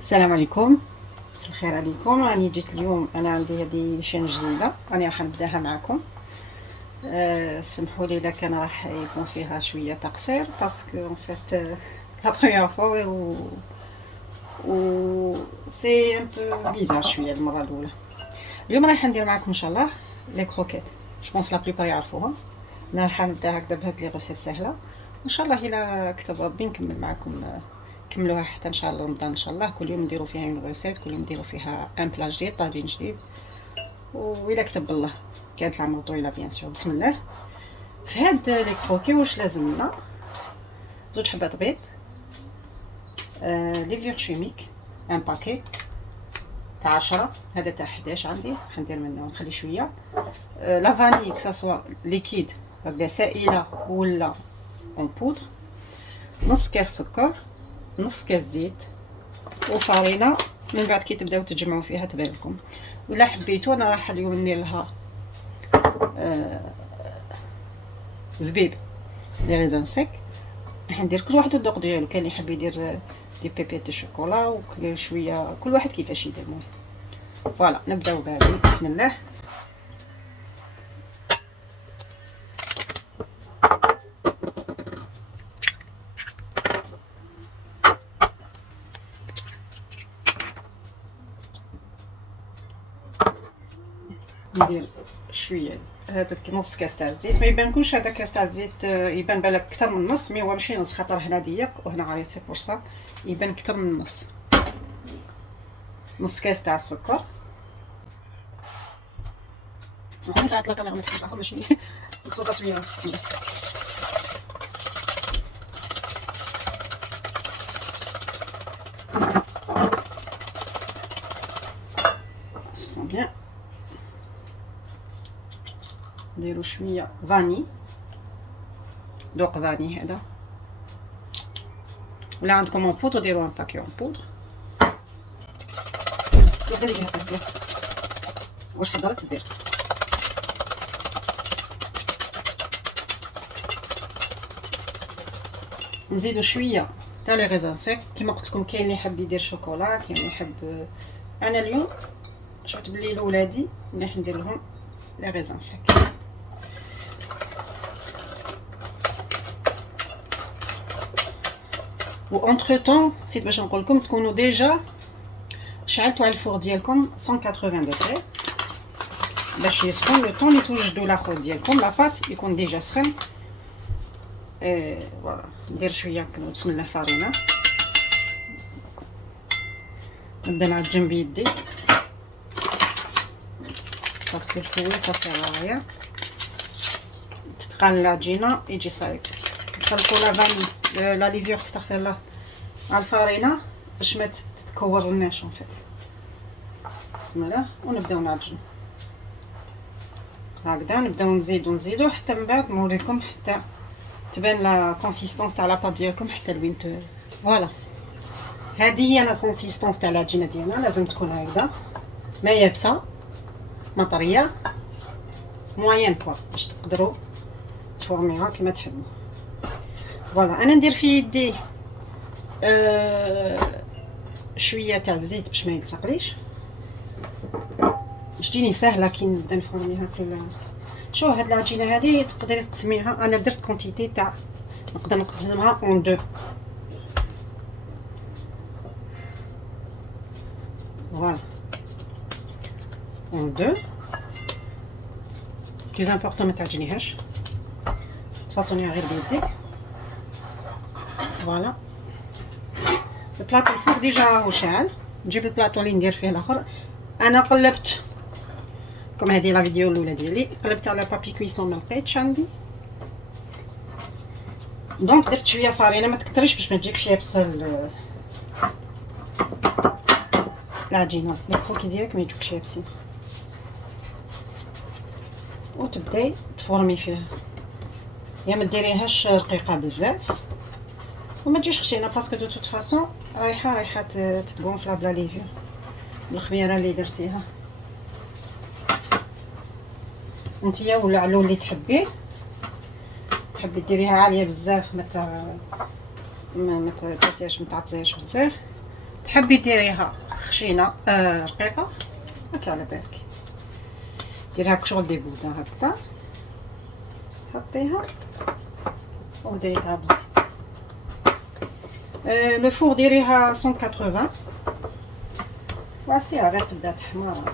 السلام عليكم. مساء الخير عليكم. راني جيت اليوم، انا عندي هذه شين جديده راني راح نبداها معكم. سمحوا لي اذا كان راح يكون فيها شويه تقصير باسكو ان فيت لا بروميير فوا و سي ان بو بيزار شويه المره الاولى. اليوم راح ندير معكم ان شاء الله لي كروكيت. جو بونس لا بليبار يعرفوها. انا راح نبدا هكذا بهاد لي غوسيت سهله، وان شاء الله الى كتب ربي نكمل معكم، كملوها حتى ان شاء الله رمضان. ان شاء الله كل يوم نديروا فيها اون غوسيت، كل يوم نديروا فيها ان بلا جديد، طاجين جديد، وإلا كتب الله. كانت العمر طويله بيان سور. بسم الله. في هاد لي كروكي واش لازم لنا؟ زوج حبات بيض، ليفير شيميك ان باكي تاع 10، هذا تاع 11 عندي، حندير منه نخلي شويه. لا فاني كساسوا ليكيد هكذا سائله ولا اون بودر، نص كاس سكر، نص كاس زيت، وفارينه. من بعد كي تبداو تجمعوا فيها تبان لكم. ولا حبيتو انا راح اليوم ندير لها زبيب لي ريزان سيك. راح ندير كل واحد الذوق ديالو، كاين اللي يحب يدير دي بيبيات دو شوكولا وشويه، كل واحد كيفاش يدير. المهم فوالا نبداو بهذه. بسم الله. ندير شويه هذاك نص كاس تاع الزيت، ما يبانكوش هذا كاس تاع الزيت، يبان بالك اكثر من النص، مي هو ماشي نص، خاطر هنا ضيق وهنا عريض، سي بور سا يبان اكثر من النص. نص كاس تاع السكر. سمحوا لي ساعات لا كاميرا ما تحبش الاخر ماشي مخصوصه شويه. بسم الله. سي بيان. نديرو شويه فاني، ذوق فاني هذا، ولا عندكم اون بودر ديروا ان باكي اون بودر. وحده اللي جاهزه دير واش حضرت دير. نزيدو شويه تاع لي ريزان سيك كيما قلت لكم. كاين اللي يحب يدير شوكولا، كاين اللي يحب. انا اليوم شفت بلي لولادي راح ندير لهم لي ريزان سيك. و اونتر طون نسيت باش نقول لكم تكونوا ديجا شعلتوا على الفور ديالكم 180 دوغري باش يسخن لو طون اللي توجدوا لاخر ديالكم. لاباط يكون ديجا سخن. فوالا ندير شويه بسم الله فارينه. نبدا نعجن بيدي باسكو الفوي صافي رايا تتقال العجينه يجي صايب. نخلطوا لا فاني لا ليفيور استغفر الله مع الفارينه باش ما تتكورناش ان فيت. بسم الله. ونبداو نعجنوا هكذا، نبداو نزيدو حتى من بعد نوريكم حتى تبان لا كونسيستونس تاع لاباط ديالكم حتى لوين فوالا. هذه هي لا كونسيستونس تاع العجينه ديالنا، لازم تكون هكذا، ما يابسه ما طريه، موين بوا باش تقدروا تفورميوها كما تحبوا. فوالا انا ندير في يدي شويه تاع الزيت باش ما يلصقليش، باش تجيني ساهله كي نبدا نفورميها. شوف هاد العجينه هذه تقدري تقسميها. انا درت كونتيتي تاع نقدر نقسمها اون دو. فوالا اون دو. بليز امبورطون ما تعجنيهاش، تفاصونيها غير بيديك. فوالا البلاطو الفوق ديجا راهو شاعل. نجيب البلاطو اللي ندير فيه الاخر. انا قلبت كم هذه لا فيديو الاولى ديالي، قلبت على بابي كويسون ما لقيتش عندي، دونك درت شويه فارينه ما تكثرش باش ما تجيكش يابسه العجينه. لي كروكي ديالك ما يجوكش يابسين، وتبداي تفورمي فيها. يا ما ديريهاش رقيقه بزاف وما تجيش خشينه باسكو دو توت فاصون رايحه تتغونفلا بلا ليفيو بالخميره اللي درتيها نتيا، ولا علو اللي تحبيه. تحبي ديريها عاليه بزاف ما تعطيهاش بزاف، تحبي ديريها خشينه رقيقه هكا على بالك، ديريها شغل دي بودان هكا، حطيها وديريها بزاف. لو فور ديريها 180 واسيها غير تبدا تحمر.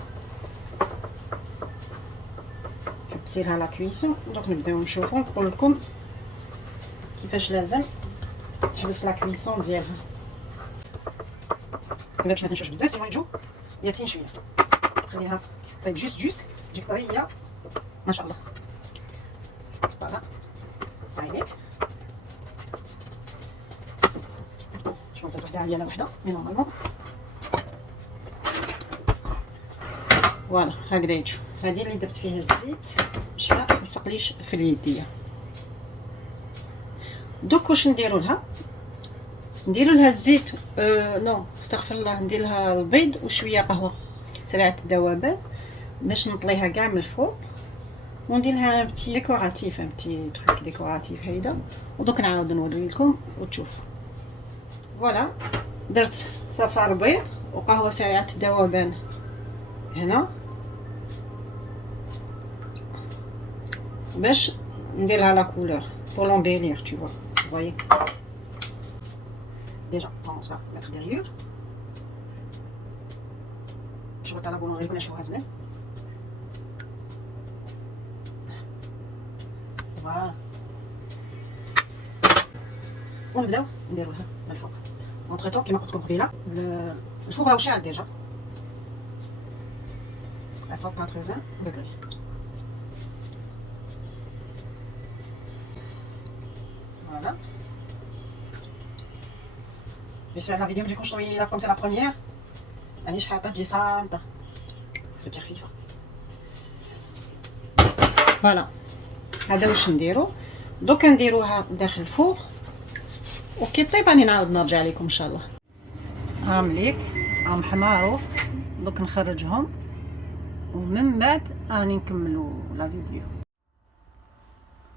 حبسي لها لا كويسون. دونك نبداو نشوفو، نقول لكم كيفاش لازم تحبس لا كويسون ديالها. باش ما تنشوش بزاف، سينو يجو يابسين شويه. خليها طيب جوست تجيك طريه ما شاء الله. فوالا هايليك شوف درت وحده عيانه وحده مي نورمالمون. فوالا هكذا يجو. هذه اللي درت فيها الزيت باش ما تلصقليش في اليديه. دوك واش نديرو لها؟ نديرو لها الزيت نو استغفر الله، ندير لها البيض وشويه قهوه سريعه الذوبان باش نطليها كاع من الفوق، وندير لها بتي ديكوراتيف، بتي تروك ديكوراتيف هيدا. ودوك نعاود نوري لكم وتشوفوا. فوالا درت صفار بيض وقهوه سريعه الذوبان هنا باش ندير لها لا كولور pour l'embellir, tu vois. Vous voyez. Déjà, on va mettre derrière. Je vais t'aller voir les choses. Voilà. On va نديرو لها من الفوق. entre temps كما قلت لكم قبيله الفوق راه شاعل ديجا à 180 degrés. Voilà. J'espère que la vidéo que j'ai construite là comme c'est la première. Allez, je حابه تجي صامته. تجي خفيفه. فوالا هذا واش نديرو. دوكا نديروها داخل الفوق وكي طيب راني نعاود نرجع لكم ان شاء الله. هامليك راهم حمارو. دوك نخرجهم ومن بعد راني نكملوا لا فيديو.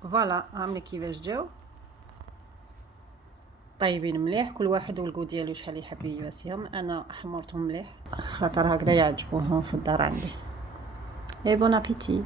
فوالا هامليك كيفاش جاو طيبين مليح، كل واحد والقو ديالو شحال يحب يواسيهم. انا حمرتهم مليح خاطر هكذا يعجبوهم في الدار عندي. اي بون ابيتي.